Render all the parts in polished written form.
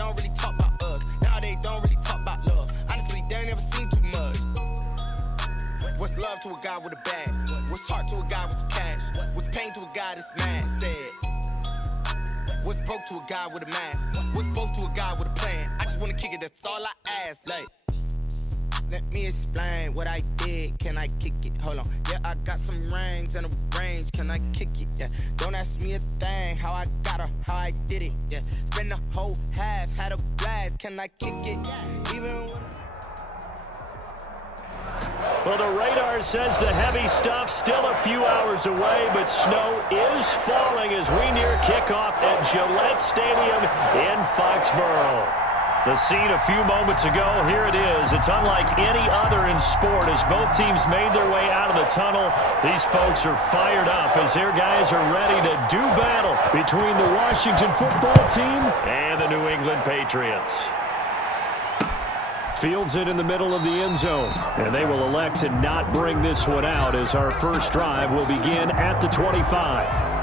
don't really talk about us. Now they don't really talk about love. Honestly, they ain't never seen too much. What's love to a guy with a bag? What's heart to a guy with some cash? What's pain to a guy that's mad? Said. What's broke to a guy with a mask? What's broke to a guy with a plan? I just wanna kick it, that's all I ask. Like, let me explain what I did. Can I kick it? Hold on. Yeah, I got some rings and a range. Can I kick it? Yeah. Don't ask me a thing. How I got her, how I did it. Yeah. Spend the whole half, had a blast. Can I kick it? Even when well, the radar says the heavy stuff still a few hours away, but snow is falling as we near kickoff at Gillette Stadium in Foxborough. The scene a few moments ago, here it is. It's unlike any other in sport as both teams made their way out of the tunnel. These folks are fired up as their guys are ready to do battle between the Washington football team and the New England Patriots. Fields it in the middle of the end zone, and they will elect to not bring this one out as our first drive will begin at the 25.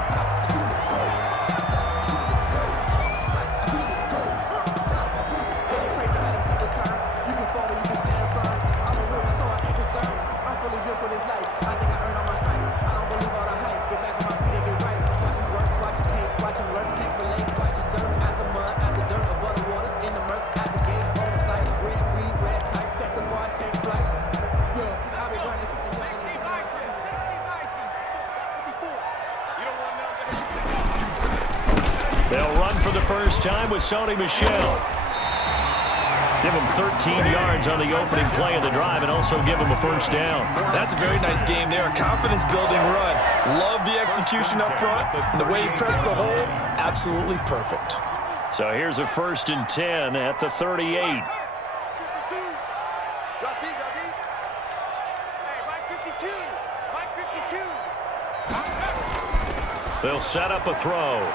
They'll run for the first time with Sony Michel. Give him 13 yards on the opening play of the drive and also give him a first down. That's a very nice game there. A confidence-building run. Love the execution up front. And the way he pressed the hole, absolutely perfect. So here's a 1st and 10 at the 38. They'll set up a throw.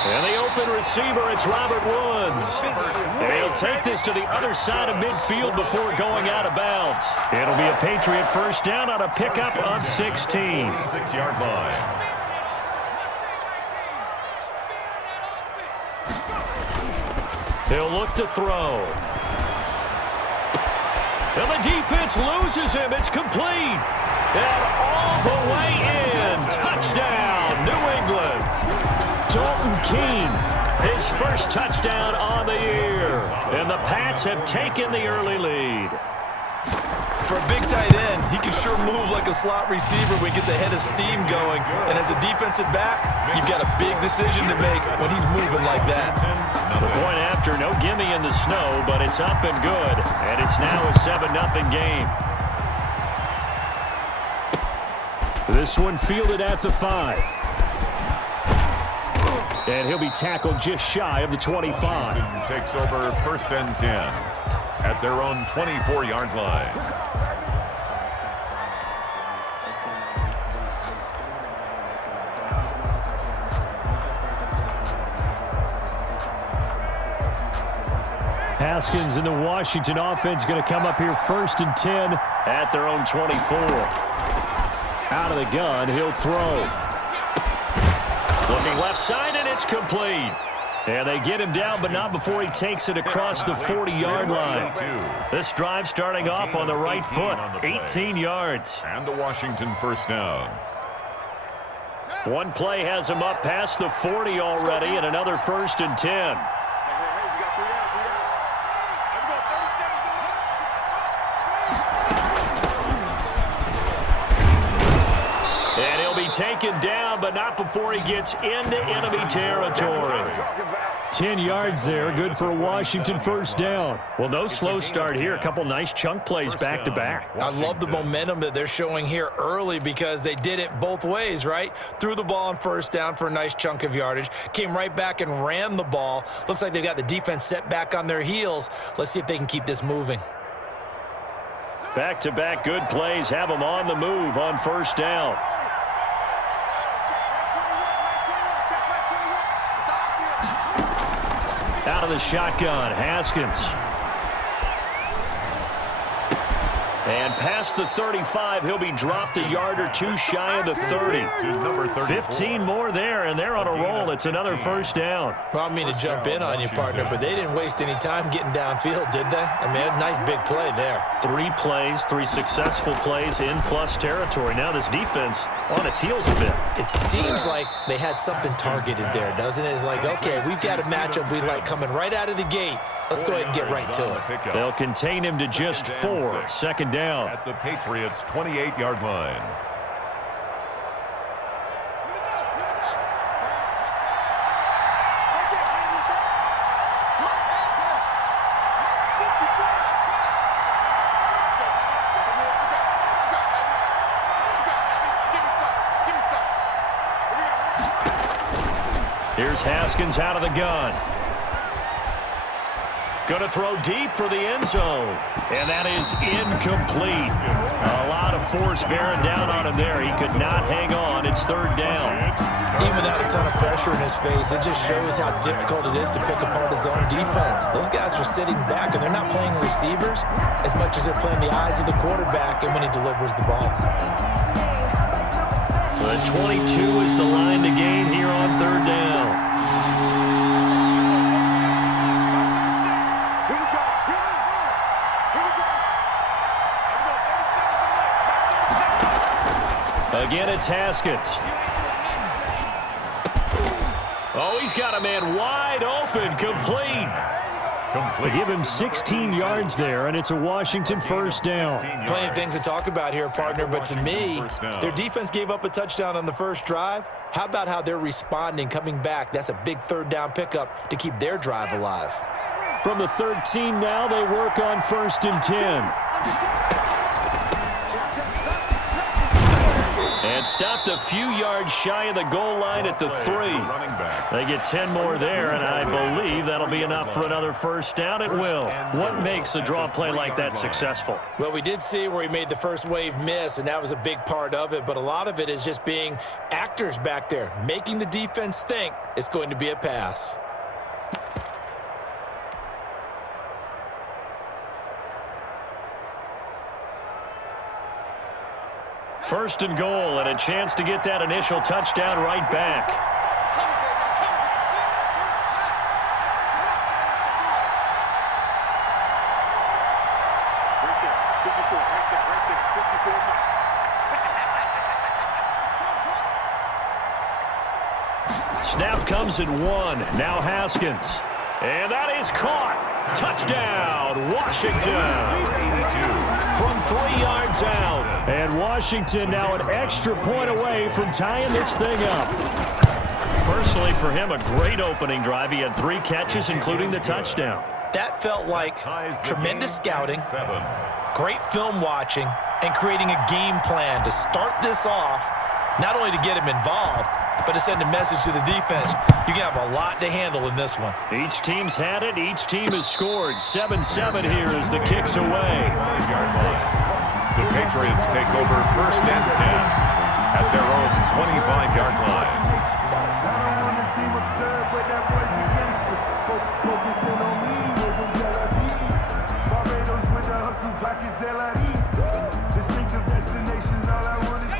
And the open receiver, it's Robert Woods. And he'll take this to the other side of midfield before going out of bounds. It'll be a Patriot first down on a pickup of 16. 6-yard line. He'll look to throw. And the defense loses him. It's complete. And all the way in. Touchdown, New England. Dalton Keene, his first touchdown on the year. And the Pats have taken the early lead. For a big tight end, he can sure move like a slot receiver when he gets a head of steam going. And as a defensive back, you've got a big decision to make when he's moving like that. The point after, no gimme in the snow, but it's up and good. And it's now a 7-0 game. This one fielded at the 5. And he'll be tackled just shy of the 25. Washington takes over 1st and 10 at their own 24-yard line. Haskins and the Washington offense going to come up here 1st and 10 at their own 24. Out of the gun, he'll throw. Looking left side, and it's complete. And they get him down, but not before he takes it across the 40-yard line. This drive starting off on the right foot, 18 yards. And the Washington first down. One play has him up past the 40 already, and another 1st and 10. And he'll be taken down, but not before he gets into enemy territory. 10 yards there, good for a Washington first down. Well, no slow start here. A couple nice chunk plays back-to-back. I love the momentum that they're showing here early because they did it both ways, right? Threw the ball on first down for a nice chunk of yardage, came right back and ran the ball. Looks like they've got the defense set back on their heels. Let's see if they can keep this moving. Back-to-back good plays have them on the move on first down. Out of the shotgun, Haskins. And past the 35, he'll be dropped a yard or two shy of the 30. 15 more there, and they're on a roll. It's another first down. Well, I mean to jump in on you, partner, but they didn't waste any time getting downfield, did they? I mean, a nice big play there. 3 plays, 3 successful plays in plus territory. Now this defense on its heels a bit. It seems like they had something targeted there, doesn't it? It's like, okay, we've got a matchup we like coming right out of the gate. Let's go ahead and get right to it. They'll contain him to just 4. Second down. At the Patriots' 28-yard line. Here's Haskins out of the gun. Going to throw deep for the end zone. And that is incomplete. A lot of force bearing down on him there. He could not hang on. It's third down. Even without a ton of pressure in his face, it just shows how difficult it is to pick apart his own defense. Those guys are sitting back, and they're not playing receivers as much as they're playing the eyes of the quarterback and when he delivers the ball. The 22 is the line to gain here on third down. Again, it's Haskins. Oh, he's got a man wide open, complete. They give him 16 yards there, and it's a Washington first down. Plenty of things to talk about here, partner, but to me, their defense gave up a touchdown on the first drive. How about how they're responding, coming back? That's a big third down pickup to keep their drive alive. From the 13 now, they work on 1st and 10. And stopped a few yards shy of the goal line at the 3. They get 10 more there, and I believe that'll be enough for another first down. It will. What makes a draw play like that successful? Well, we did see where he made the first wave miss, and that was a big part of it. But a lot of it is just being actors back there, making the defense think it's going to be a pass. First and goal, and a chance to get that initial touchdown right back. Snap comes at 1. Now Haskins. And that is caught. Touchdown, Washington. From 3 yards out. And Washington now an extra point away from tying this thing up. Personally, for him, a great opening drive. He had 3 catches, including the touchdown. That felt like tremendous scouting, great film watching, and creating a game plan to start this off, not only to get him involved, but to send a message to the defense. You can have a lot to handle in this one. Each team's had it. Each team has scored. 7-7 here as the kick's away. The Patriots take over 1st and 10 at their own 25-yard line.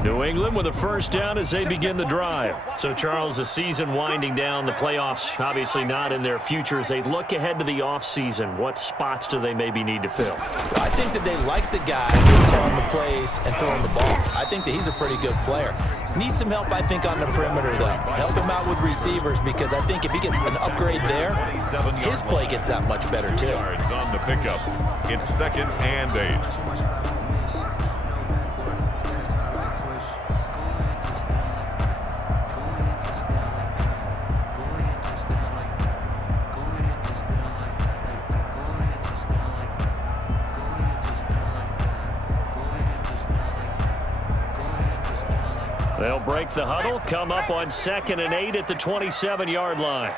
New England with a first down as they begin the drive. So, Charles, the season winding down, the playoffs obviously not in their future. As they look ahead to the offseason, what spots do they maybe need to fill? I think that they like the guy who's calling the plays and throwing the ball. I think that he's a pretty good player. Needs some help, I think, on the perimeter, though. Help him out with receivers, because I think if he gets an upgrade there, his play gets that much better, too. Yards on the pickup. It's 2nd and 8. They'll break the huddle, come up on 2nd and 8 at the 27-yard line.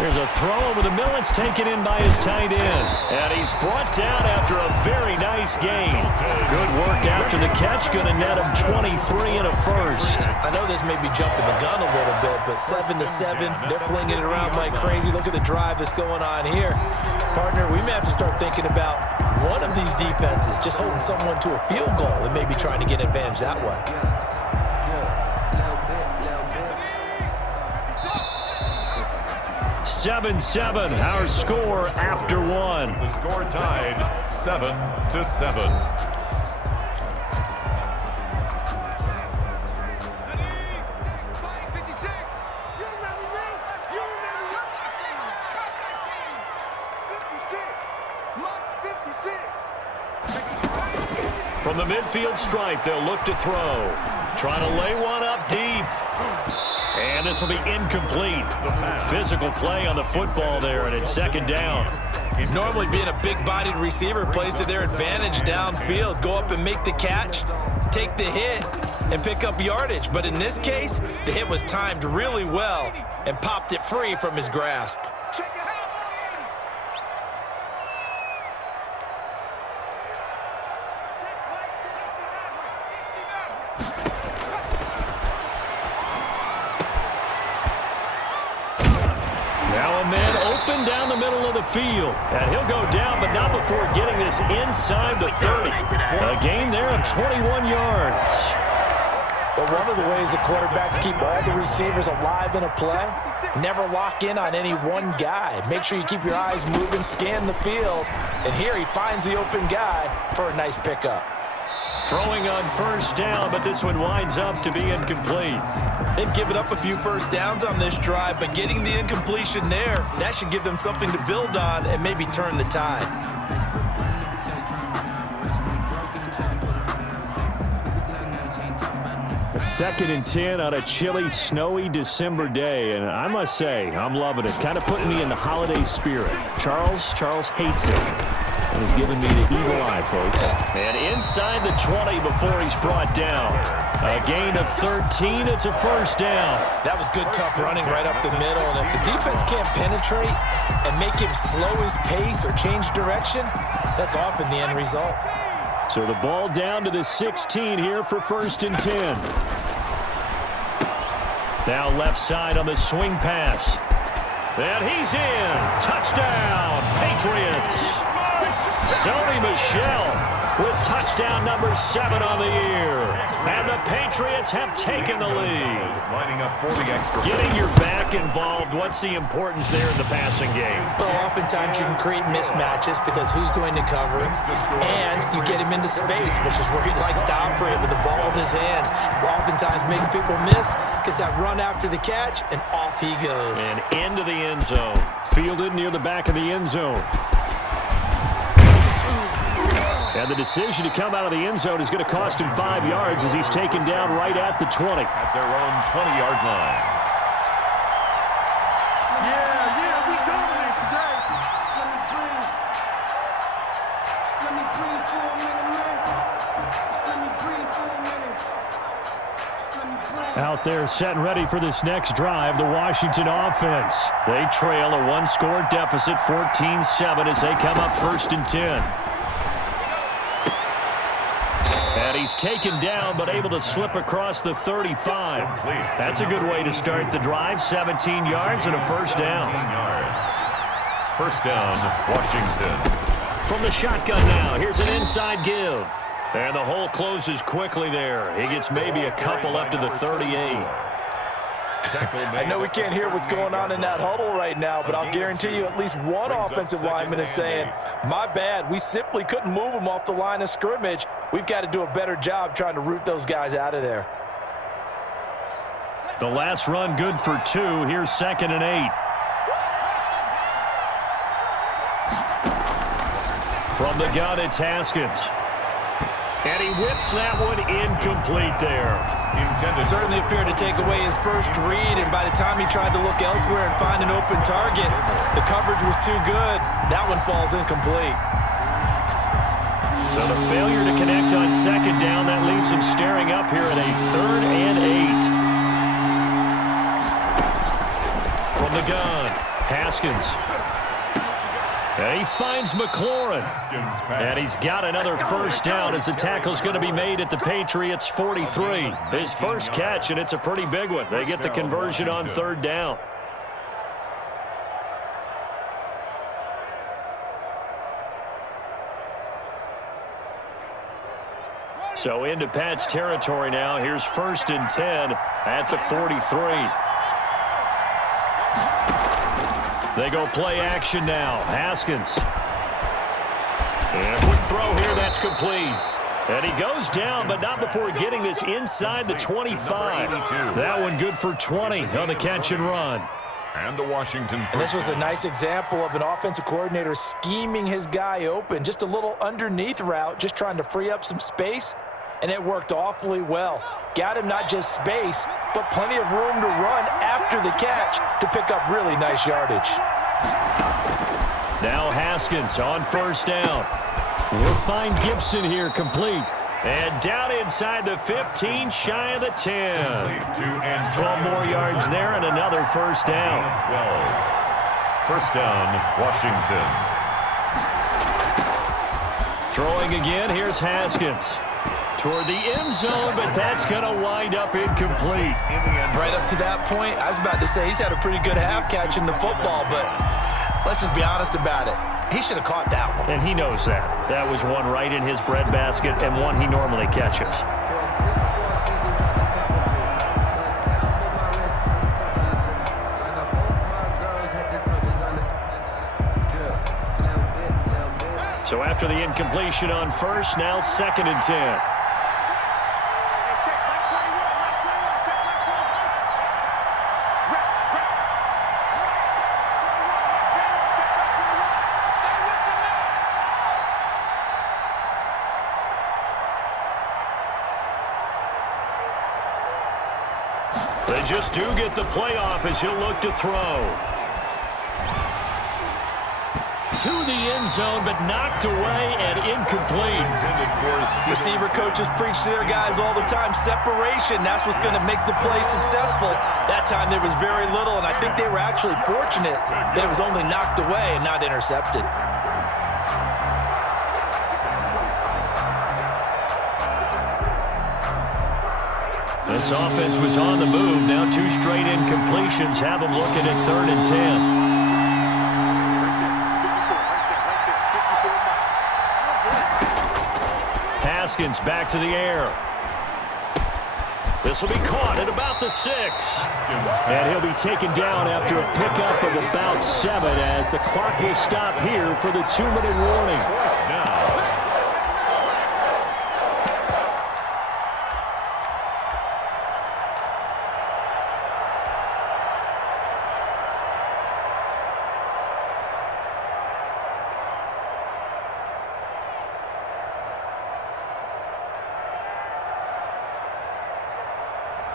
There's a throw over the middle. It's taken in by his tight end. And he's brought down after a very nice gain. Good work after the catch. Going to net him 23 and a first. I know this may be jumping the gun a little bit, but 7-7, they're flinging it around like crazy. Look at the drive that's going on here. Partner, we may have to start thinking about one of these defenses just holding someone to a field goal and maybe trying to get advantage that way. 7-7, our score after one. The score tied 7-7. From the midfield stripe, they'll look to throw. Trying to lay one up deep. And this will be incomplete. Physical play on the football there, and it's second down. Normally being a big-bodied receiver plays to their advantage downfield. Go up and make the catch, take the hit, and pick up yardage. But in this case, the hit was timed really well and popped it free from his grasp. Check it out. Now a man open down the middle of the field. And he'll go down, but not before getting this inside the 30. A gain there of 21 yards. But one of the ways the quarterbacks keep all the receivers alive in a play, never lock in on any one guy. Make sure you keep your eyes moving, scan the field. And here he finds the open guy for a nice pickup. Throwing on first down, but this one winds up to be incomplete. They've given up a few first downs on this drive, but getting the incompletion there, that should give them something to build on and maybe turn the tide. A 2nd and 10 on a chilly, snowy December day, and I must say, I'm loving it. Kind of putting me in the holiday spirit. Charles hates it. And he's giving me the evil eye, folks. And inside the 20 before he's brought down. A gain of 13. It's a first down. That was good, tough running right up the middle. And if the defense can't penetrate and make him slow his pace or change direction, that's often the end result. So the ball down to the 16 here for 1st and 10. Now left side on the swing pass. And he's in. Touchdown, Patriots. Sony Michel with touchdown number 7 on the year. And the Patriots have taken the lead. Lining up for the extra. Getting your back involved, what's the importance there in the passing game? Well, oftentimes you can create mismatches because who's going to cover him, and you get him into space, which is where he likes to operate with the ball in his hands. Oftentimes makes people miss, gets that run after the catch, and off he goes. And into the end zone. Fielded near the back of the end zone. And the decision to come out of the end zone is going to cost him 5 yards as he's taken down right at the 20. At their own 20-yard line. We dominate today. Let me breathe for a minute, man. Let me breathe for a minute. Out there set and ready for this next drive, the Washington offense. They trail a one-score deficit, 14-7, as they come up 1st and 10. And he's taken down, but able to slip across the 35. That's a good way to start the drive. 17 yards and a first down. 17 yards. First down, Washington. From the shotgun now, here's an inside give. And the hole closes quickly there. He gets maybe a couple up to the 38. I know we can't hear what's going on in that huddle right now, but I'll guarantee you at least one offensive lineman is saying, my bad, we simply couldn't move them off the line of scrimmage. We've got to do a better job trying to root those guys out of there. The last run good for 2. Here's 2nd and 8. From the gun, it's Haskins. And he whips that one incomplete there. Certainly appeared to take away his first read, and by the time he tried to look elsewhere and find an open target, the coverage was too good. That one falls incomplete. So the failure to connect on 2nd down, that leaves him staring up here at a 3rd and 8. From the gun, Haskins. And he finds McLaurin. And he's got another first down as the tackle's going to be made at the Patriots 43. His first catch, and it's a pretty big one. They get the conversion on third down. So into Pat's territory now. Here's 1st and 10 at the 43. They go play action now. Haskins. And a quick throw here. That's complete. And he goes down, but not before getting this inside the 25. That one good for 20 on the catch and run. And the Washington. And this was a nice example of an offensive coordinator scheming his guy open. Just a little underneath route, just trying to free up some space. And it worked awfully well. Got him not just space, but plenty of room to run after the catch to pick up really nice yardage. Now Haskins on first down. We'll find Gibson here complete. And down inside the 15, shy of the 10. 12 more yards there and another first down. 12. First down, Washington. Throwing again, here's Haskins. Toward the end zone, but that's going to wind up incomplete. Right up to that point, I was about to say he's had a pretty good half catching the football, but let's just be honest about it. He should have caught that one. And he knows that. That was one right in his breadbasket and one he normally catches. So after the incompletion on first, now 2nd and 10. They just do get the playoff as he'll look to throw. To the end zone, but knocked away and incomplete. Receiver coaches preach to their guys all the time. Separation, that's what's going to make the play successful. That time there was very little, and I think they were actually fortunate that it was only knocked away and not intercepted. This offense was on the move. Now 2 straight incompletions have them looking at 3rd and 10. Haskins back to the air. This will be caught at about the 6. And he'll be taken down after a pickup of about 7 as the clock will stop here for the 2-minute warning. Now.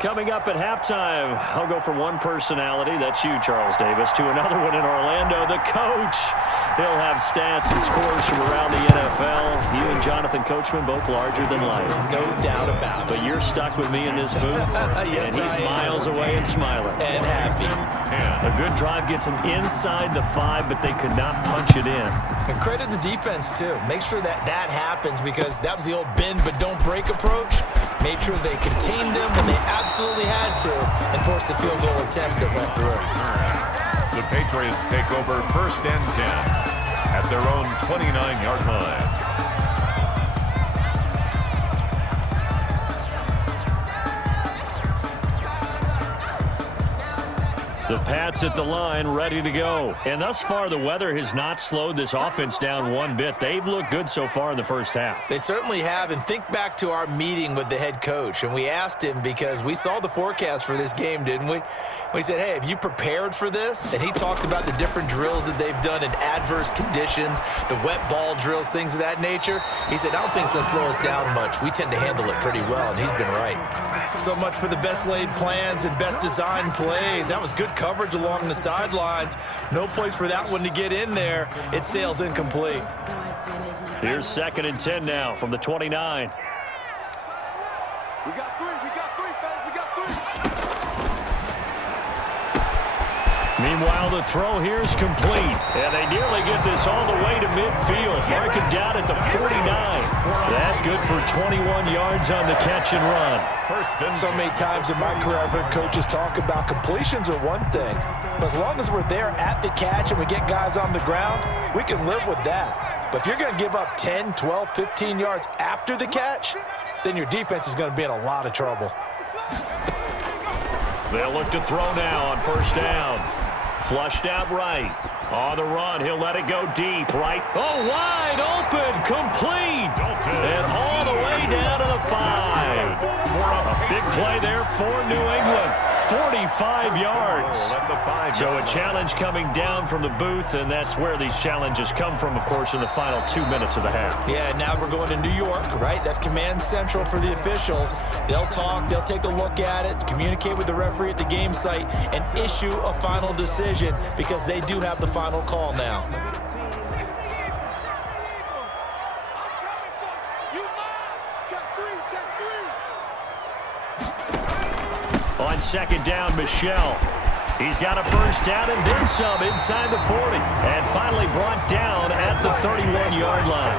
Coming up at halftime, I'll go from one personality, that's you, Charles Davis, to another one in Orlando, the coach. He'll have stats and scores from around the NFL. You and Jonathan Coachman, both larger than life. No doubt about it. But you're stuck with me in this booth, yes, and he's miles away and smiling. And happy. A good drive gets him inside the 5, but they could not punch it in. And credit the defense, too. Make sure that that happens because that was the old bend but don't break approach. Made sure they contained them when they absolutely had to and forced the field goal attempt that went through. The Patriots take over 1st and 10 at their own 29-yard line. The Pats at the line, ready to go. And thus far, the weather has not slowed this offense down one bit. They've looked good so far in the first half. They certainly have. And think back to our meeting with the head coach. And we asked him because we saw the forecast for this game, didn't we? We said, hey, have you prepared for this? And he talked about the different drills that they've done in adverse conditions, the wet ball drills, things of that nature. He said, I don't think it's going to slow us down much. We tend to handle it pretty well, and he's been right. So much for the best laid plans and best designed plays. That was good coverage along the sidelines. No place for that one to get in there. It sails incomplete. Here's 2nd and 10 now from the 29. We got three, fellas, we got three. Meanwhile, the throw here is complete. And they nearly get this all the way to midfield. Marking down at the 49. That good for 21 yards on the catch and run. So many times in my career I've heard coaches talk about completions are one thing. But as long as we're there at the catch and we get guys on the ground, we can live with that. But if you're going to give up 10, 12, 15 yards after the catch, then your defense is going to be in a lot of trouble. They'll look to throw now on first down. Flushed out right. On the run, he'll let it go deep, right? Oh, wide open, complete. And all the way down to the 5. A big play there for New England. 45 yards. So a challenge coming down from the booth, and that's where these challenges come from, of course, in the final 2 minutes of the half. Yeah, now we're going to New York, right? That's command central for the officials. They'll talk, they'll take a look at it, communicate with the referee at the game site, and issue a final decision because they do have the final call now. On second down, Michelle. He's got a first down and then some inside the 40. And finally brought down at the 31-yard line.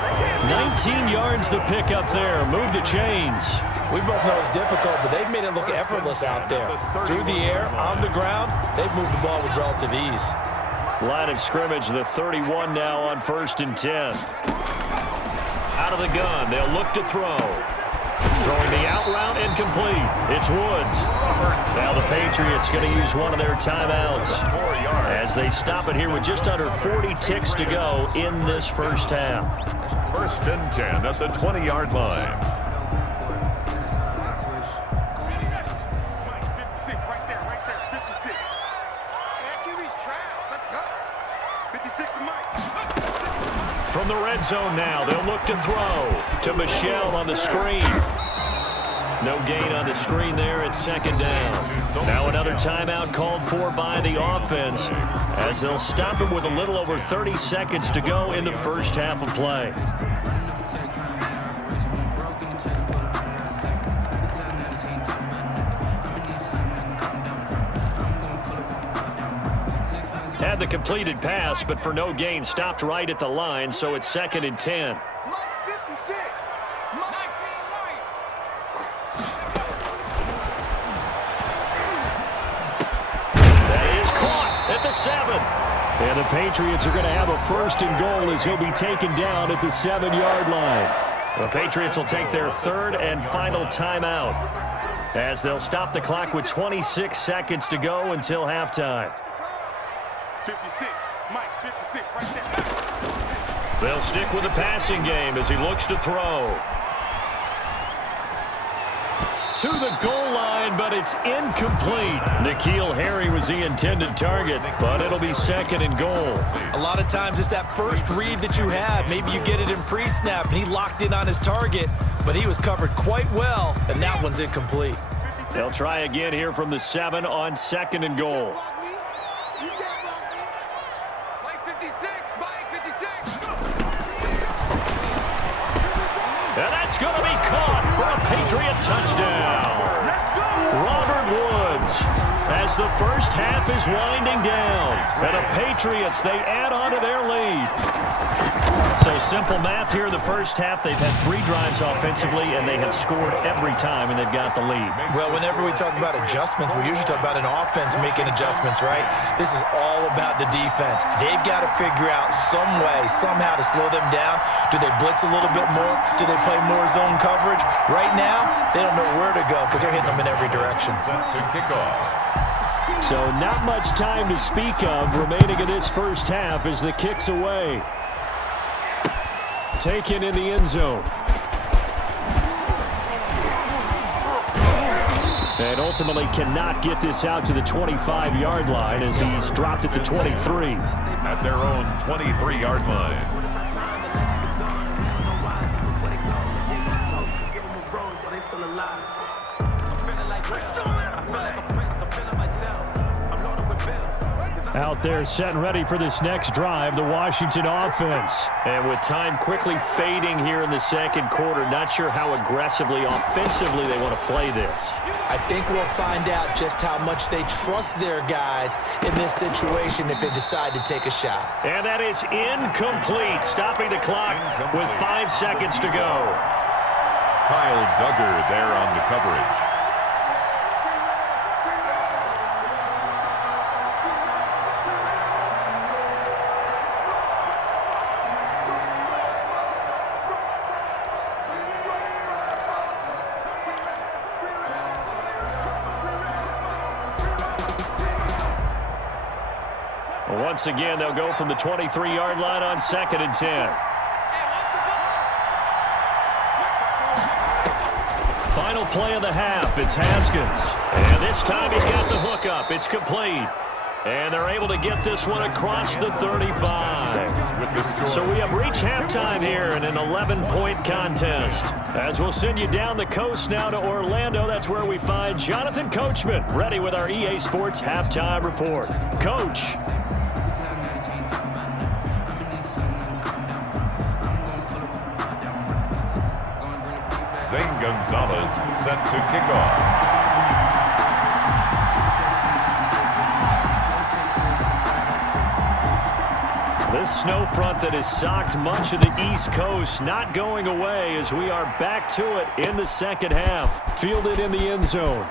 19 yards to pick up there. Move the chains. We both know it's difficult, but they've made it look effortless out there. Through the air, on the ground, they've moved the ball with relative ease. Line of scrimmage, the 31 now on 1st and 10. Out of the gun, they'll look to throw. Throwing the out route incomplete. It's Woods. Now the Patriots going to use one of their timeouts as they stop it here with just under 40 ticks to go in this first half. 1st and 10 at the 20-yard line. 56, right there, 56. That QB's trash. Let's go. 56 to Mike. From the red zone now, they'll look to throw to Michelle on the screen. No gain on the screen there at second down. Now another timeout called for by the offense as they'll stop it with a little over 30 seconds to go in the first half of play. Had the completed pass, but for no gain, stopped right at the line, so it's 2nd and 10. The 7. And the Patriots are going to have a 1st and goal as he'll be taken down at the 7-yard line. The Patriots will take their 3rd and final timeout as they'll stop the clock with 26 seconds to go until halftime. 56, Mike, 56, right there. They'll stick with the passing game as he looks to throw. To the goal line, but it's incomplete. N'Keal Harry was the intended target, but it'll be 2nd and goal. A lot of times it's that first read that you have. Maybe you get it in pre-snap, and he locked in on his target, but he was covered quite well, and that one's incomplete. They'll try again here from the 7 on 2nd and goal. Mike 56, Mike 56. And that's going to be caught for a Patriot touchdown. Robert Woods, as the first half is winding down. And the Patriots, they add on to their lead. So simple math here in the first half. They've had 3 drives offensively, and they have scored every time, and they've got the lead. Well, whenever we talk about adjustments, we usually talk about an offense making adjustments, right? This is all about the defense. They've got to figure out some way, somehow to slow them down. Do they blitz a little bit more? Do they play more zone coverage? Right now, they don't know where to go because they're hitting them in every direction. Set to kick off. So not much time to speak of remaining in this first half as the kick's away. Taken in the end zone. And ultimately cannot get this out to the 25-yard line as he's dropped at the 23. At their own 23-yard line. Out there set and ready for this next drive, the Washington offense. And with time quickly fading here in the second quarter, not sure how aggressively, offensively they want to play this. I think we'll find out just how much they trust their guys in this situation if they decide to take a shot. And that is incomplete, stopping the clock with 5 seconds to go. Kyle Duggar there on the coverage. Once again, they'll go from the 23-yard line on 2nd and 10. Final play of the half, it's Haskins. And this time he's got the hook up. It's complete. And they're able to get this one across the 35. So we have reached halftime here in an 11-point contest. As we'll send you down the coast now to Orlando, that's where we find Jonathan Coachman, ready with our EA Sports halftime report. Coach. Zane Gonzalez set to kick off. This snow front that has socked much of the East Coast not going away as we are back to it in the second half. Fielded in the end zone.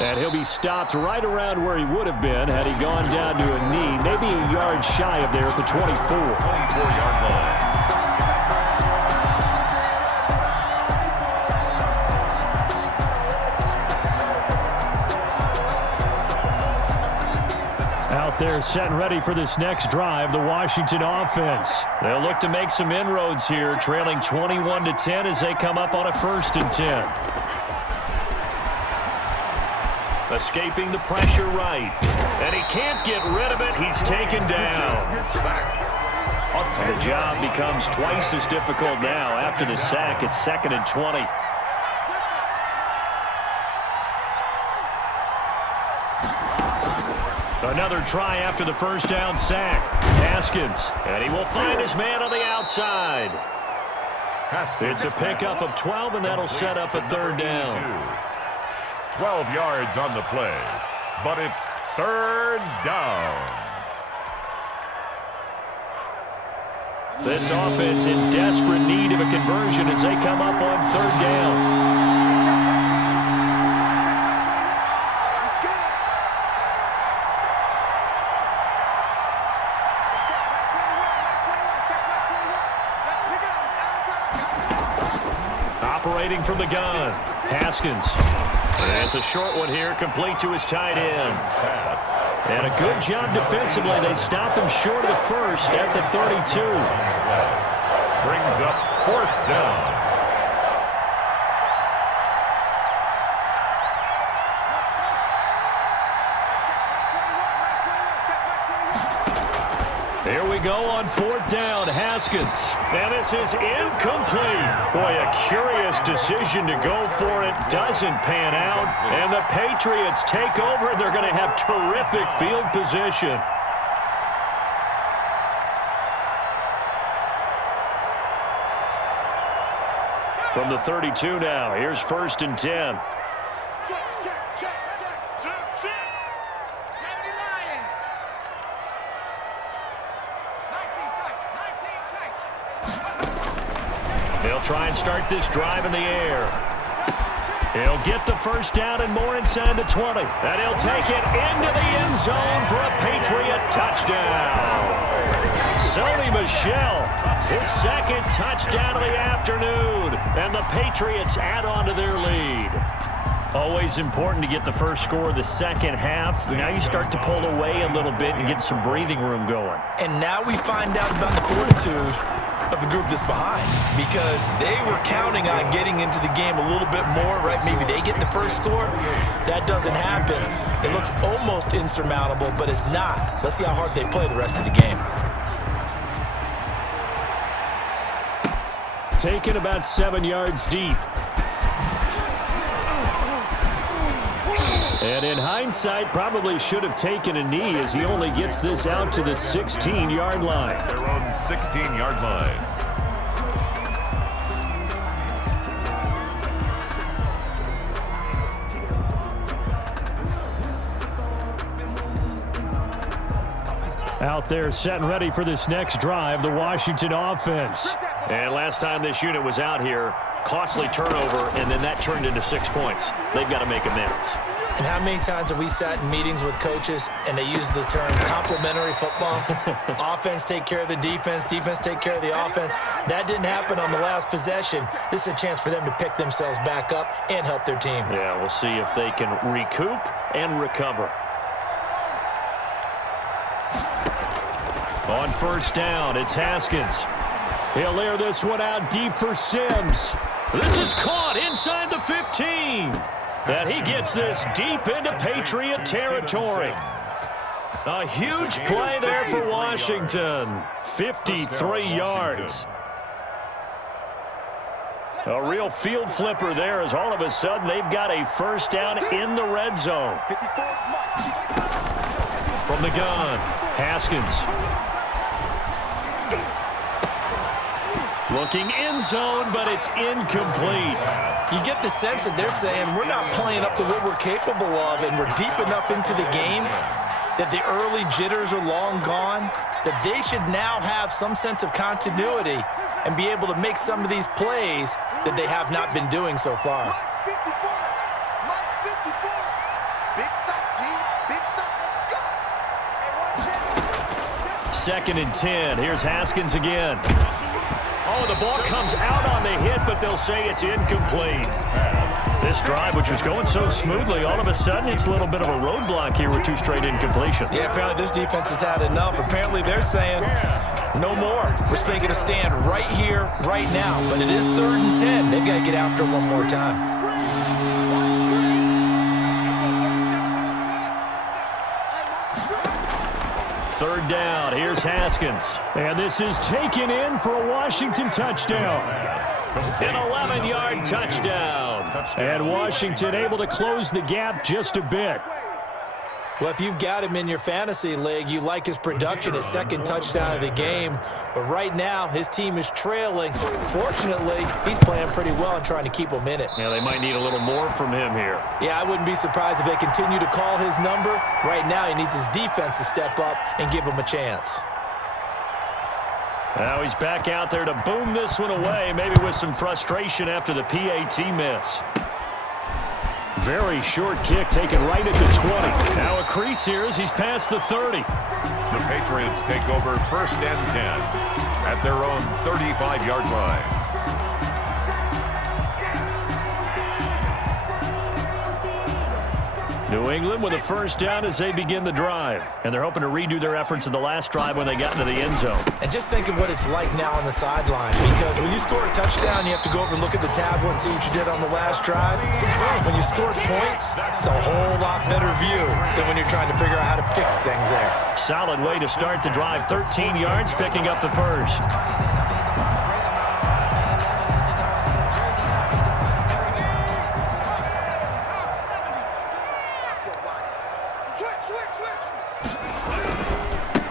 And he'll be stopped right around where he would have been had he gone down to a knee, maybe a yard shy of there at the 24. 24-yard line. They're set and ready for this next drive, the Washington offense. They'll look to make some inroads here, trailing 21-10 as they come up on a 1st and 10. Escaping the pressure right. And he can't get rid of it. He's taken down. The job becomes twice as difficult now. After the sack, it's 2nd and 20. Another try after the first down sack. Haskins, and he will find his man on the outside. It's a pickup of 12, and that'll set up a 3rd down. 12 yards on the play, but it's 3rd down. This offense in desperate need of a conversion as they come up on 3rd down. Operating from the gun, Haskins. And it's a short one here, complete to his tight end. And a good job defensively. They stop him short of the first at the 32. Brings up 4th down. Here we go on 4th down, Haskins. And this is incomplete. Boy, a curious decision to go for it. Doesn't pan out. And the Patriots take over, and they're going to have terrific field position. From the 32 now, here's 1st and 10. They'll try and start this drive in the air. He'll get the first down and more inside the 20. And he'll take it into the end zone for a Patriot touchdown. Sony Michel, his 2nd touchdown of the afternoon. And the Patriots add on to their lead. Always important to get the first score of the second half. Now you start to pull away a little bit and get some breathing room going. And now we find out about the fortitude of the group that's behind, because they were counting on getting into the game a little bit more, right? Maybe they get the first score. That doesn't happen. It looks almost insurmountable, but it's not. Let's see how hard they play the rest of the game. Taken about 7 yards deep. And in hindsight, probably should have taken a knee as he only gets this out to the 16-yard line. Their own 16-yard line. Out there set and ready for this next drive, the Washington offense. And last time this unit was out here, costly turnover, and then that turned into 6 points. They've got to make amends. And how many times have we sat in meetings with coaches and they use the term complementary football? Offense take care of the defense, defense take care of the offense. That didn't happen on the last possession. This is a chance for them to pick themselves back up and help their team. Yeah, we'll see if they can recoup and recover. On first down, it's Haskins. He'll air this one out deep for Sims. This is caught inside the 15. And he gets this deep into Patriot territory. A huge play there for Washington. 53 yards. A real field flipper there as all of a sudden they've got a first down in the red zone. From the gun, Haskins. Looking end zone, but it's incomplete. You get the sense that they're saying we're not playing up to what we're capable of, and we're deep enough into the game that the early jitters are long gone, that they should now have some sense of continuity and be able to make some of these plays that they have not been doing so far. Mike 54. Mike 54. Big stop, G. Big stop. Let's go. 2nd and 10. Here's Haskins again. Oh, the ball comes out on the hit, but they'll say it's incomplete. This drive, which was going so smoothly, all of a sudden it's a little bit of a roadblock here with 2 straight incompletions. Yeah, apparently this defense has had enough. Apparently they're saying no more. We're making a stand right here, right now. But it is 3rd and 10. They've got to get after it one more time. Third down, here's Haskins. And this is taken in for a Washington touchdown. An 11-yard touchdown. And Washington able to close the gap just a bit. Well, if you've got him in your fantasy league, you like his production, his 2nd touchdown of the game. But right now, his team is trailing. Fortunately, he's playing pretty well and trying to keep them in it. Yeah, they might need a little more from him here. Yeah, I wouldn't be surprised if they continue to call his number. Right now, he needs his defense to step up and give him a chance. Now he's back out there to boom this one away, maybe with some frustration after the PAT miss. Very short kick taken right at the 20. Now a crease here as he's past the 30. The Patriots take over 1st and 10 at their own 35-yard line. New England with a first down as they begin the drive. And they're hoping to redo their efforts in the last drive when they got into the end zone. And just think of what it's like now on the sideline. Because when you score a touchdown, you have to go over and look at the tablet and see what you did on the last drive. When you scored points, it's a whole lot better view than when you're trying to figure out how to fix things there. Solid way to start the drive. 13 yards, picking up the first.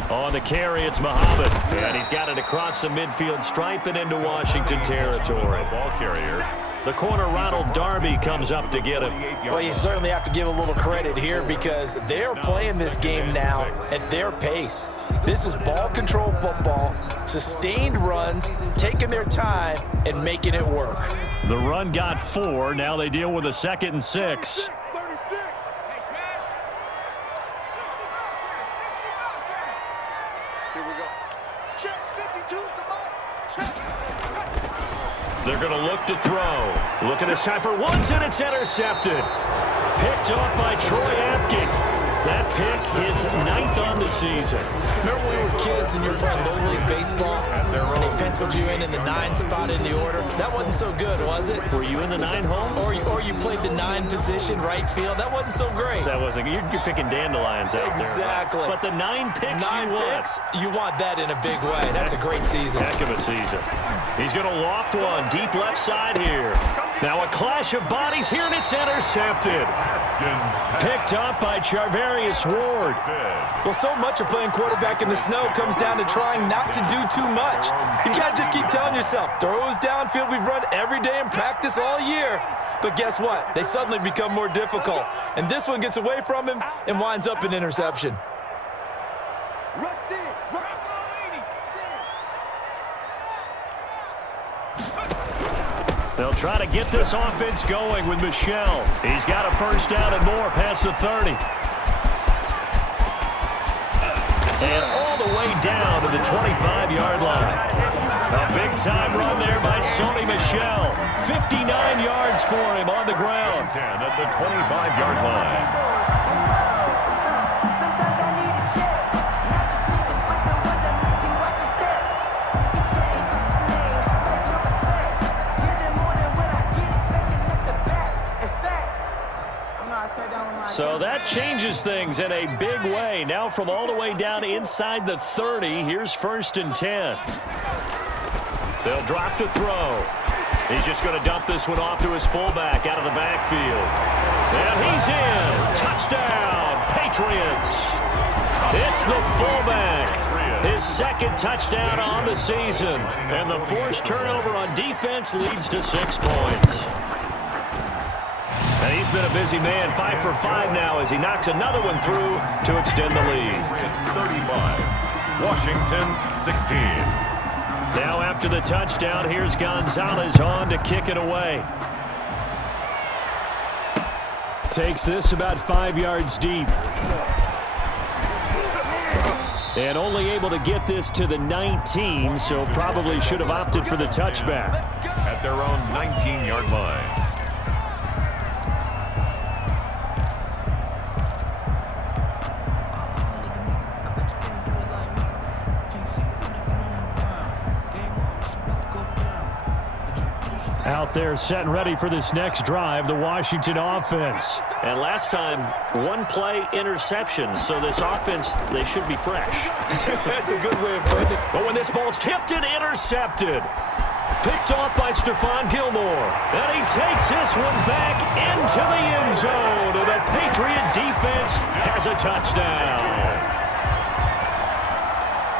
On the carry, it's Muhammad. And he's got it across the midfield stripe and into Washington territory. Ball carrier. The corner, Ronald Darby, comes up to get him. Well, you certainly have to give a little credit here because they're playing this game now at their pace. This is ball control football, sustained runs, taking their time and making it work. The run got 4. Now they deal with a 2nd and 6. 36. Here we go. Check 52 to Mike. Check. They're going to look to throw. Look at this time for once, and it's intercepted. Picked off by Troy Apke. That pick is 9th on the season. Remember when we were kids and you were playing Little League Baseball and they penciled you in the 9 spot in the order? That wasn't so good, was it? Were you in the 9 hole? Or you played the 9 position, right field? That wasn't so great. That wasn't. You're picking dandelions out Exactly. there. But the 9 picks 9 you want. picks, you want that in a big way. That's a great season. Heck of a season. He's going to loft one deep left side here. Now a clash of bodies here, and it's intercepted. Picked up by Charvarius Ward. Well, so much of playing quarterback in the snow comes down to trying not to do too much. You got to just keep telling yourself, throws downfield we've run every day in practice all year. But guess what? They suddenly become more difficult. And this one gets away from him and winds up an interception. They'll try to get this offense going with Michel. He's got a first down and more past the 30. And all the way down to the 25-yard line. A big-time run there by Sony Michel. 59 yards for him on the ground. 10 at the 25-yard line. So that changes things in a big way. Now from all the way down inside the 30, here's 1st and 10. They'll drop to throw. He's just going to dump this one off to his fullback out of the backfield. And he's in. Touchdown, Patriots. It's the fullback. His second touchdown on the season. And the forced turnover on defense leads to 6 points. And he's been a busy man, 5 for 5 now as he knocks another one through to extend the lead. It's 35. Washington 16. Now after the touchdown, here's Gonzalez on to kick it away. Takes this about 5 yards deep. And only able to get this to the 19, so probably should have opted for the touchback. At their own 19-yard line. Out there set and ready for this next drive, the Washington offense. And last time, one play interception, so this offense, they should be fresh. That's a good way of putting it. But when this ball's tipped and intercepted, picked off by Stephon Gilmore. And he takes this one back into the end zone, and the Patriot defense has a touchdown.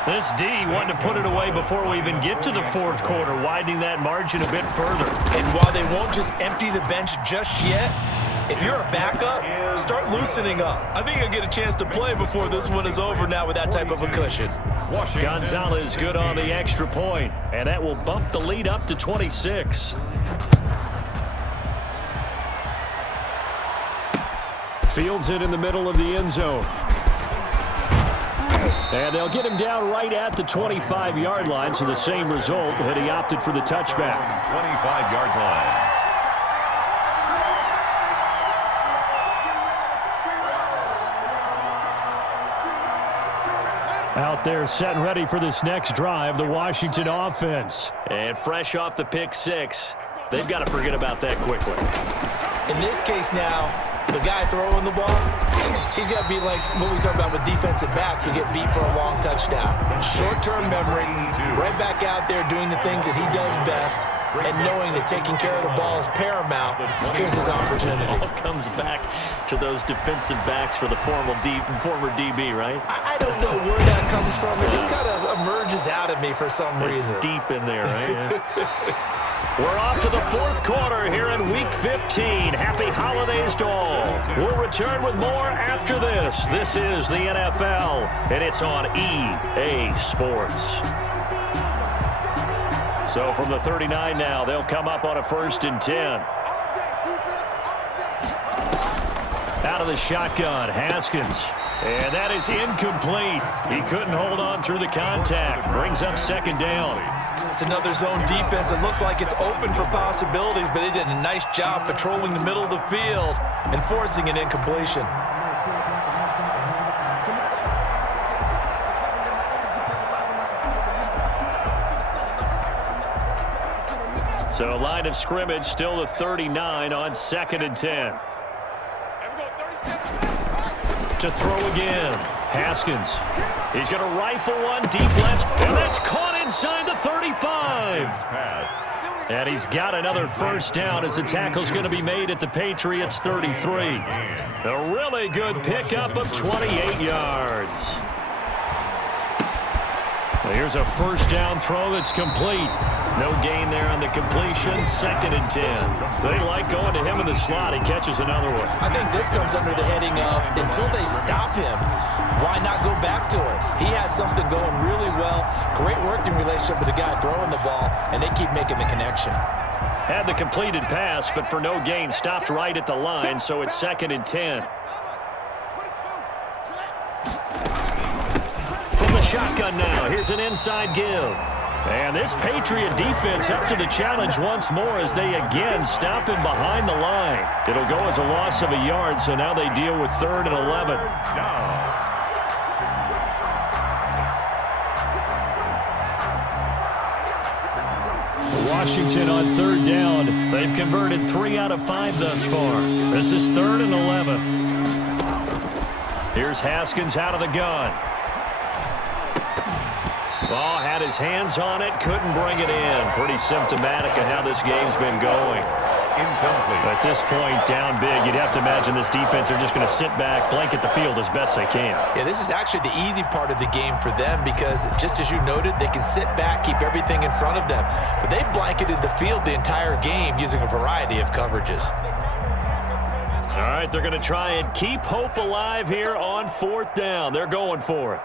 This D wanted to put it away before we even get to the 4th quarter, widening that margin a bit further. And while they won't just empty the bench just yet, if you're a backup, start loosening up. I think you'll get a chance to play before this one is over now with that type of a cushion. Gonzalez good on the extra point, and that will bump the lead up to 26. Fields it in the middle of the end zone. And they'll get him down right at the 25-yard line, so the same result had he opted for the touchback. 25-yard line. Out there set and ready for this next drive, the Washington offense. And fresh off the pick 6, they've got to forget about that quickly. In this case now, the guy throwing the ball, he's got to be like what we talk about with defensive backs who get beat for a long touchdown. Short-term memory, right back out there doing the things that he does best, and knowing that taking care of the ball is paramount. Here's his opportunity. It all comes back to those defensive backs for the former DB, right? I don't know where that comes from. It just kind of emerges out of me for some reason. It's deep in there, right? Yeah. We're off to the 4th quarter here in Week 15. Happy holidays to all. We'll return with more after this. This is the NFL, and it's on EA Sports. So from the 39 now, they'll come up on a 1st and 10. Out of the shotgun, Haskins. And that is incomplete. He couldn't hold on through the contact. Brings up 2nd down. It's another zone defense. It looks like it's open for possibilities, but they did a nice job patrolling the middle of the field and forcing an incompletion. So line of scrimmage still the 39 on 2nd and 10. To throw again. Haskins. He's going to rifle one deep left, and that's caught inside the 35. Pass. And he's got another first down as the tackle's going to be made at the Patriots 33. A really good pickup of 28 yards. Well, here's a first down throw that's complete. No gain there on the completion. 2nd and 10. They like going to him in the slot. He catches another one. I think this comes under the heading of until they stop him, why not go back to it? He has something going really well. Great working relationship with the guy throwing the ball, and they keep making the connection. Had the completed pass, but for no gain, stopped right at the line, so it's 2nd and 10. From the shotgun now, here's an inside give. And this Patriot defense up to the challenge once more as they again stop him behind the line. It'll go as a loss of a yard, so now they deal with 3rd and 11. Washington on 3rd down. They've converted 3 out of 5 thus far. This is 3rd and 11. Here's Haskins out of the gun. Ball had his hands on it, couldn't bring it in. Pretty symptomatic of how this game's been going. Incomplete. At this point, down big, you'd have to imagine this defense are just going to sit back, blanket the field as best they can. Yeah, this is actually the easy part of the game for them because, just as you noted, they can sit back, keep everything in front of them. But they've blanketed the field the entire game using a variety of coverages. All right, they're going to try and keep hope alive here on 4th down. They're going for it.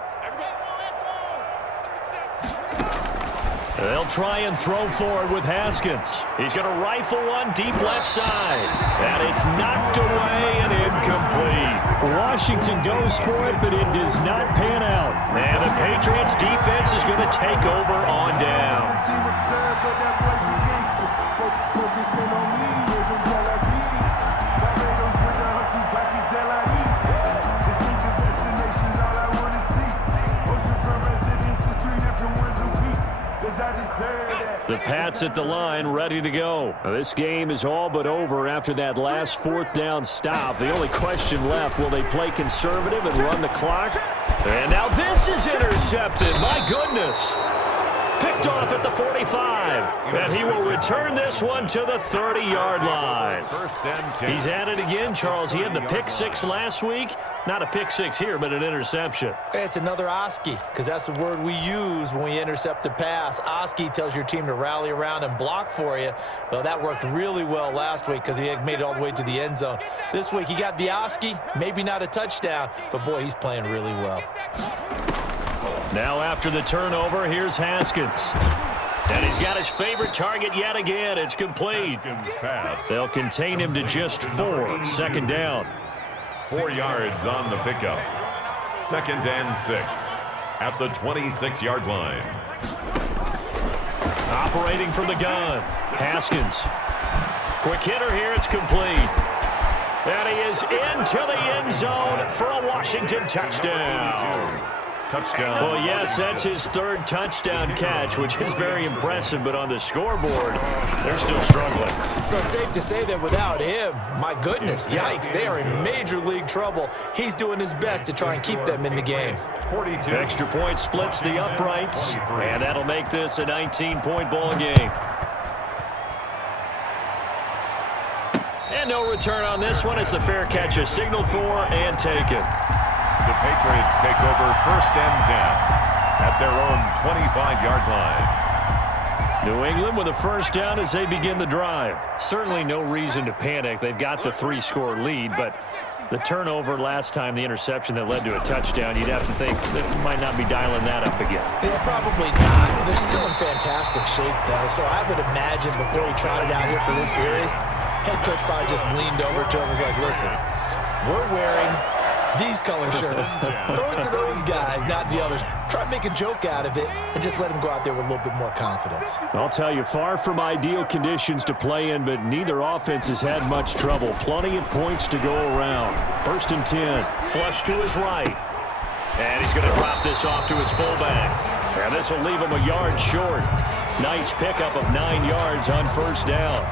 They'll try and throw forward with Haskins. He's going to rifle one deep left side. And it's knocked away and incomplete. Washington goes for it, but it does not pan out. And the Patriots defense is going to take over on down. The Pats at the line, ready to go. Now, this game is all but over after that last 4th down stop. The only question left, will they play conservative and run the clock? And now this is intercepted. My goodness. Picked off at the 45. And he will return this one to the 30-yard line. 1st and 10. He's at it again, Charles. He had the pick 6 last week. Not a pick 6 here, but an interception. It's another Oski, because that's the word we use when we intercept a pass. Oski tells your team to rally around and block for you. Well, that worked really well last week because he had made it all the way to the end zone. This week, he got the Oski, maybe not a touchdown, but boy, he's playing really well. Now after the turnover, here's Haskins. And he's got his favorite target yet again. It's complete. Pass. They'll contain him to just 4. 2nd down. 4 yards on the pickup. 2nd and 6 at the 26-yard line. Operating from the gun, Haskins. Quick hitter here, it's complete. And he is into the end zone for a Washington touchdown. Touchdown. Well, yes, that's his 3rd touchdown catch, which is very impressive, but on the scoreboard, they're still struggling. So safe to say that without him, my goodness, yikes, they are in major league trouble. He's doing his best to try and keep them in the game. 42. Extra point splits the uprights, and that'll make this a 19-point ball game. And no return on this one as the fair catch is signaled for and taken. The Patriots take over 1st and 10 at their own 25-yard line. New England with a first down as they begin the drive. Certainly no reason to panic. They've got the 3-score lead, but the turnover last time, the interception that led to a touchdown, you'd have to think that might not be dialing that up again. Yeah, probably not. They're still in fantastic shape, though, so I would imagine before he trotted out here for this series, head coach probably just leaned over to him and was like, listen, we're wearing these color shirts. Throw it to those guys, not the others. Try to make a joke out of it and just let them go out there with a little bit more confidence. I'll tell you, far from ideal conditions to play in, but neither offense has had much trouble. Plenty of points to go around. 1st and 10. Flush to his right. And he's going to drop this off to his fullback. And this will leave him a yard short. Nice pickup of 9 yards on 1st down.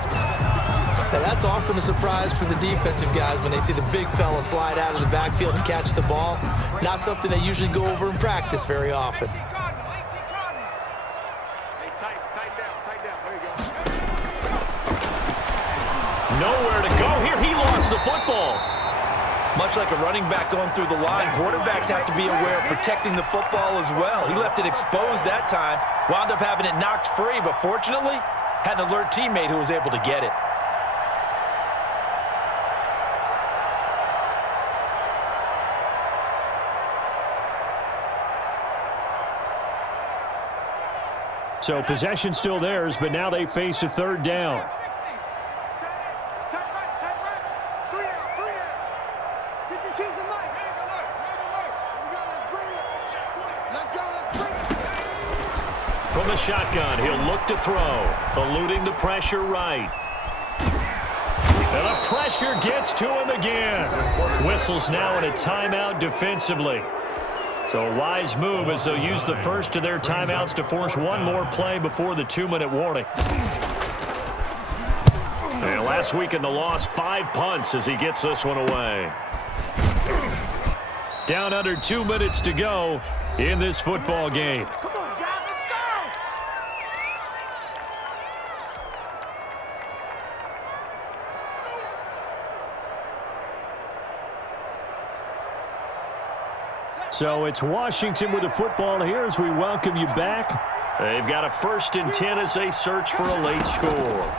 Now, that's often a surprise for the defensive guys when they see the big fella slide out of the backfield and catch the ball. Not something they usually go over in practice very often. the football. Much like a running back going through the line, quarterbacks have to be aware of protecting the football as well. He left it exposed that time, wound up having it knocked free, but fortunately, had an alert teammate who was able to get it. So possession still theirs, but now they face a third down. From the shotgun, he'll look to throw, eluding the pressure right. And the pressure gets to him again. Whistles now in a timeout defensively. So a wise move as they'll use the first of their timeouts to force one more play before the 2-minute warning. And last week in the loss, 5 punts as he gets this one away. Down under 2 minutes to go in this football game. So it's Washington with the football here as we welcome you back. They've got a 1st and 10 as they search for a late score.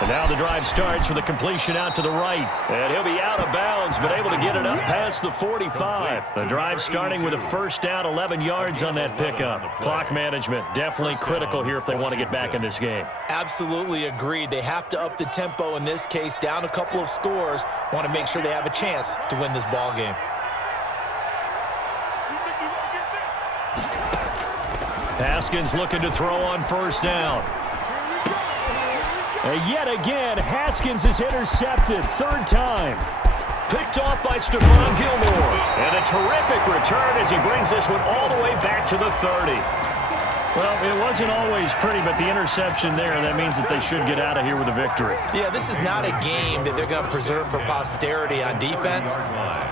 And now the drive starts with a completion out to the right. And he'll be out of bounds, but able to get it up past the 45. The drive starting with a 1st down, 11 yards on that pickup. Clock management definitely critical here if they want to get back in this game. Absolutely agreed. They have to up the tempo in this case, down a couple of scores. Want to make sure they have a chance to win this ball game. Haskins looking to throw on 1st down. And yet again, Haskins is intercepted. 3rd time. Picked off by Stephon Gilmore. And a terrific return as he brings this one all the way back to the 30. Well, it wasn't always pretty, but the interception there, that means that they should get out of here with a victory. Yeah, this is not a game that they're going to preserve for posterity on defense,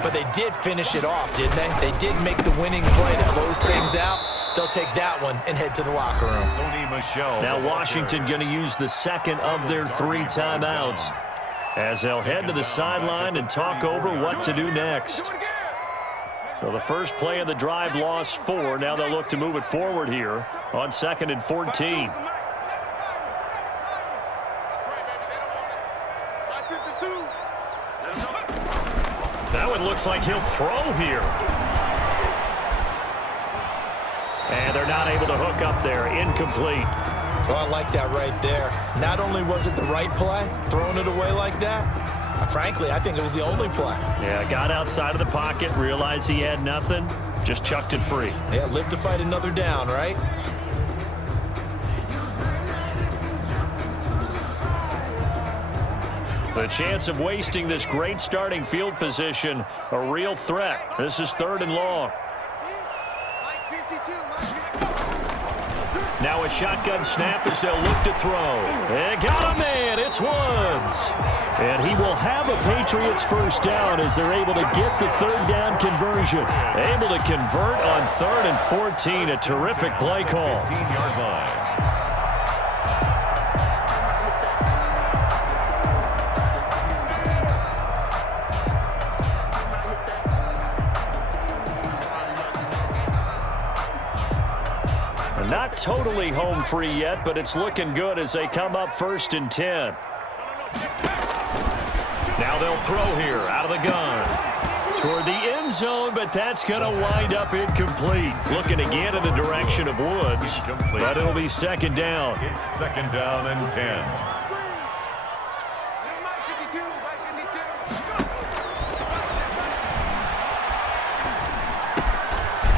but they did finish it off, didn't they? They did make the winning play to close things out. They'll take that one and head to the locker room. Now Washington going to use the 2nd of their 3 timeouts as they'll head to the sideline and talk over what to do next. So the first play of the drive lost 4. Now they'll look to move it forward here on 2nd and 14. Now it looks like he'll throw here. And they're not able to hook up there. Incomplete. Oh, I like that right there. Not only was it the right play, throwing it away like that, frankly, I think it was the only play. Yeah, got outside of the pocket, realized he had nothing, just chucked it free. Yeah, live to fight another down, right? The chance of wasting this great starting field position, a real threat. This is 3rd and long. Now a shotgun snap as they'll look to throw. And got a man, it's Woods. And he will have a Patriots 1st down as they're able to get the 3rd down conversion. Able to convert on 3rd and 14, a terrific play call. 15-yard line. Not totally home free yet, but it's looking good as they come up 1st and 10. Now they'll throw here out of the gun. Toward the end zone, but that's going to wind up incomplete. Looking again in the direction of Woods, but it'll be 2nd down. It's 2nd down and 10.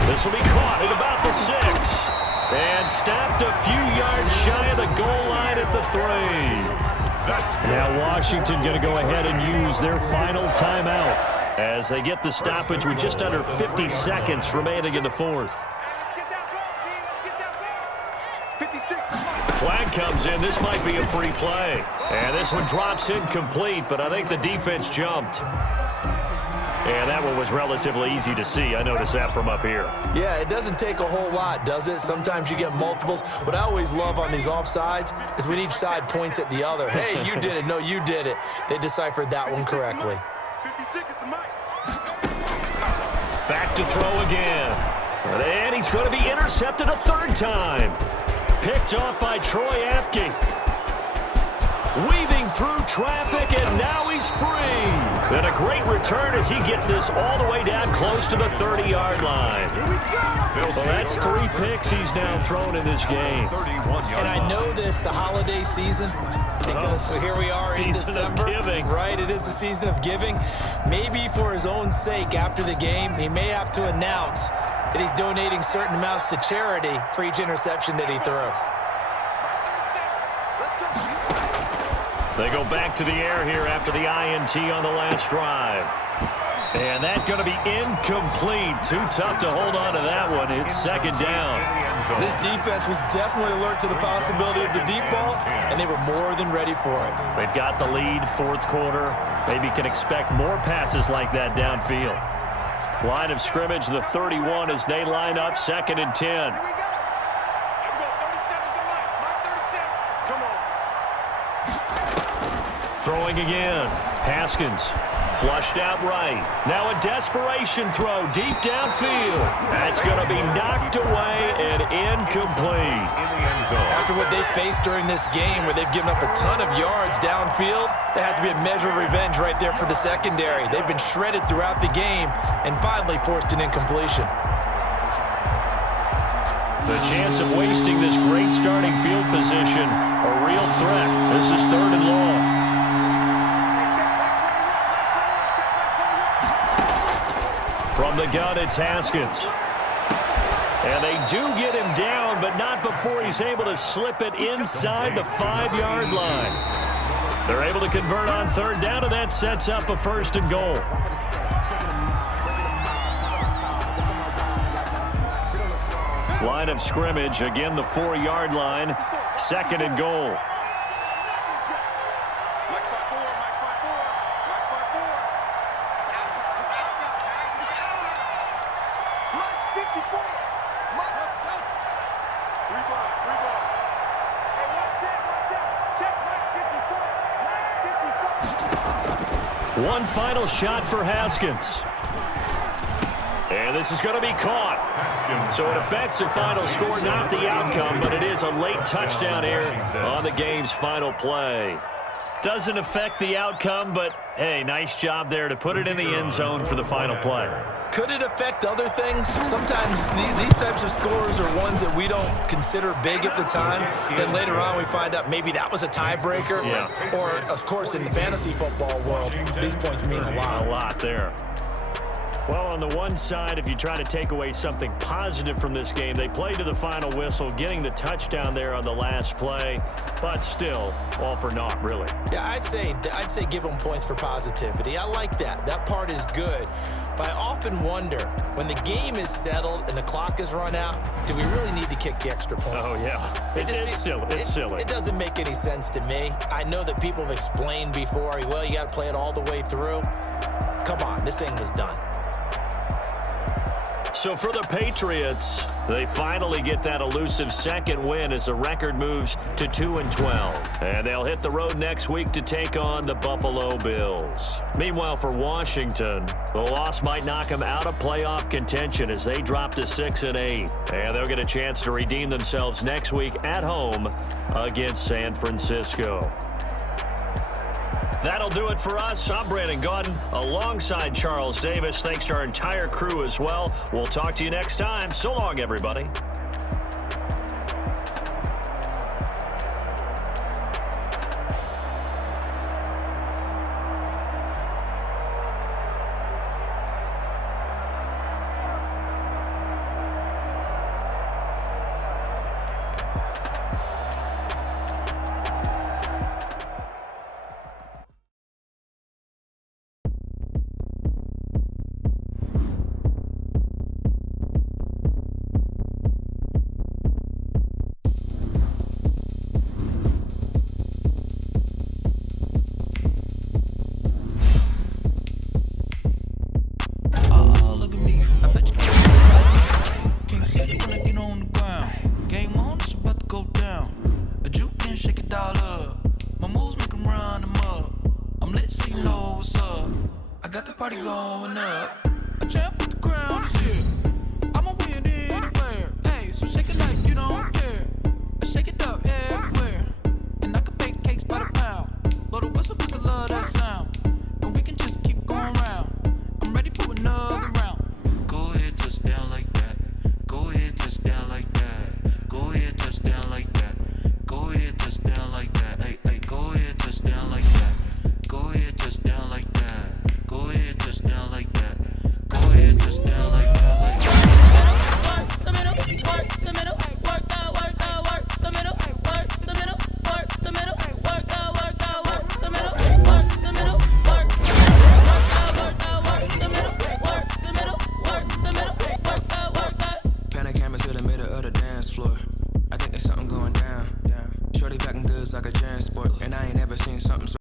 This will be caught at about the 6. And stopped a few yards shy of the goal line at the 3. Now Washington going to go ahead and use their final timeout as they get the stoppage with just under 50 seconds remaining in the 4th. Flag comes in. This might be a free play. And this one drops incomplete, but I think the defense jumped. And that one was relatively easy to see. I noticed that from up here. Yeah, it doesn't take a whole lot, does it? Sometimes you get multiples. What I always love on these offsides is when each side points at the other. Hey, you did it. No, you did it. They deciphered that one correctly. 56 at the mic. Back to throw again. And he's going to be intercepted a third time. Picked off by Troy Apke. Weaving through traffic, and now he's free. And a great return as he gets this all the way down close to the 30-yard line. Well, that's 3 picks he's now thrown in this game. And I know this, the holiday season, because here we are in December. Season of giving. Right, it is the season of giving. Maybe for his own sake after the game, he may have to announce that he's donating certain amounts to charity for each interception that he threw. They go back to the air here after the INT on the last drive. And that's going to be incomplete. Too tough to hold on to that one. It's second down. This defense was definitely alert to the possibility of the deep ball, and they were more than ready for it. They've got the lead, fourth quarter. Maybe can expect more passes like that downfield. Line of scrimmage, the 31 as they line up, 2nd and 10. Throwing again. Haskins flushed out right. Now a desperation throw deep downfield. That's going to be knocked away and incomplete. After what they faced during this game where they've given up a ton of yards downfield, there has to be a measure of revenge right there for the secondary. They've been shredded throughout the game and finally forced an incompletion. The chance of wasting this great starting field position, a real threat. This is 3rd and long. From the gun, it's Haskins. And they do get him down, but not before he's able to slip it inside the 5-yard line. They're able to convert on 3rd down, and that sets up a 1st and goal. Line of scrimmage, again the 4-yard line, 2nd and goal. One final shot for Haskins. And this is going to be caught. So it affects the final score, not the outcome, but it is a late touchdown here on the game's final play. Doesn't affect the outcome, but hey, nice job there to put it in the end zone for the final play. Could it affect other things? Sometimes these types of scores are ones that we don't consider big at the time. Then later on we find out maybe that was a tiebreaker. Yeah. Or, of course, in the fantasy football world, these points mean a lot. A lot there. Well, on the one side, if you try to take away something positive from this game, they played to the final whistle, getting the touchdown there on the last play, but still, all for naught, really. Yeah, I'd say give them points for positivity. I like that. That part is good. But I often wonder, when the game is settled and the clock is run out, do we really need to kick the extra point? Oh, yeah. It's silly. It's silly. It doesn't make any sense to me. I know that people have explained before, well, you got to play it all the way through. Come on, this thing was done. So for the Patriots, they finally get that elusive second win as the record moves to 2-12. And they'll hit the road next week to take on the Buffalo Bills. Meanwhile, for Washington, the loss might knock them out of playoff contention as they drop to 6-8. And they'll get a chance to redeem themselves next week at home against San Francisco. That'll do it for us. I'm Brandon Gaudin alongside Charles Davis. Thanks to our entire crew as well. We'll talk to you next time. So long, everybody. got the party going up. A champ with the crown, shit. I'ma win anywhere. Hey, so shake it like you don't care. I shake it up everywhere. And I can bake cakes by the pound. Blow the whistle 'cause I love that sound. And we can just keep going round. I'm ready for another round. Go ahead, touch down like that. Go ahead, touch down like that. Go ahead, touch down like that. Go ahead, touch down like that. Hey, hey, go ahead, touch down like that. Go ahead, touch down like that. Go ahead, touch down like that. Go ahead, touch down like that. Like that. Work the middle, work the middle, work the middle, work the middle, work the middle, work the middle, work the middle, work the middle, work the middle, work the middle, work the middle, work the middle, work the. Pan a camera to the middle of the dance floor. I think there's something going down. Shorty packing goods like a transport, and I ain't never seen something so